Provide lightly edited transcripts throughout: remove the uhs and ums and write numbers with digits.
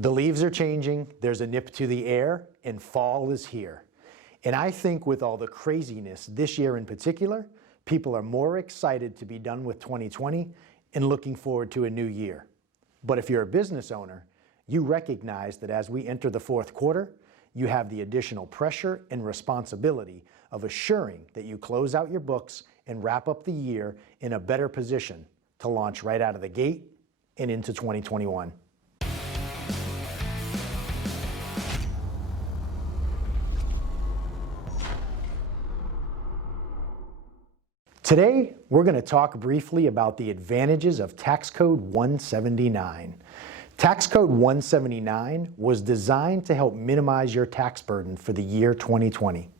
The leaves are changing, there's a nip to the air, and fall is here. And I think with all the craziness this year in particular, people are more excited to be done with 2020 and looking forward to a new year. But if you're a business owner, you recognize that as we enter the fourth quarter, you have the additional pressure and responsibility of assuring that you close out your books and wrap up the year in a better position to launch right out of the gate and into 2021. Today, we're going to talk briefly about the advantages of Tax Code 179. Tax Code 179 was designed to help minimize your tax burden for the year 2020,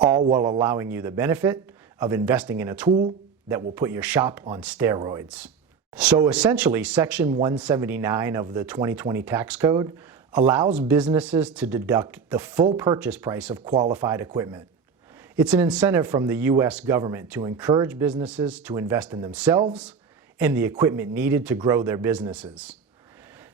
all while allowing you the benefit of investing in a tool that will put your shop on steroids. So essentially, Section 179 of the 2020 Tax Code allows businesses to deduct the full purchase price of qualified equipment. It's an incentive from the U.S. government to encourage businesses to invest in themselves and the equipment needed to grow their businesses.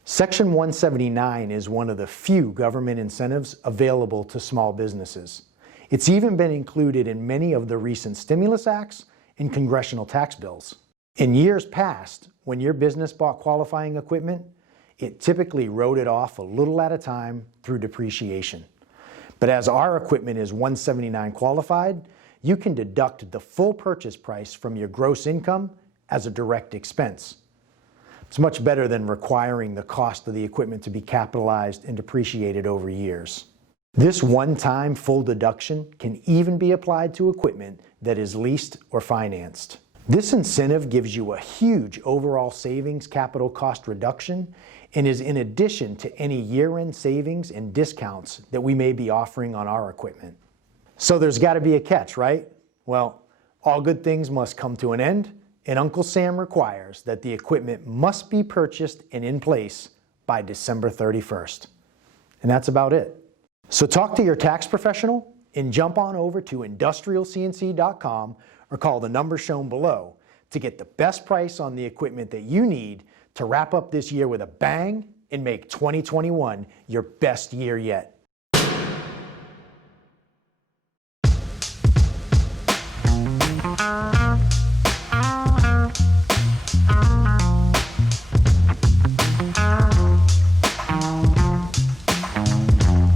Section 179 is one of the few government incentives available to small businesses. It's even been included in many of the recent stimulus acts and congressional tax bills. In years past, when your business bought qualifying equipment, it typically wrote it off a little at a time through depreciation. But as our equipment is 179 qualified, you can deduct the full purchase price from your gross income as a direct expense. It's much better than requiring the cost of the equipment to be capitalized and depreciated over years. This one-time full deduction can even be applied to equipment that is leased or financed. This incentive gives you a huge overall savings capital cost reduction and is in addition to any year-end savings and discounts that we may be offering on our equipment. So there's got to be a catch, right? Well, all good things must come to an end, and Uncle Sam requires that the equipment must be purchased and in place by December 31st. And that's about it. So talk to your tax professional and jump on over to industrialcnc.com or call the number shown below to get the best price on the equipment that you need to wrap up this year with a bang and make 2021 your best year yet.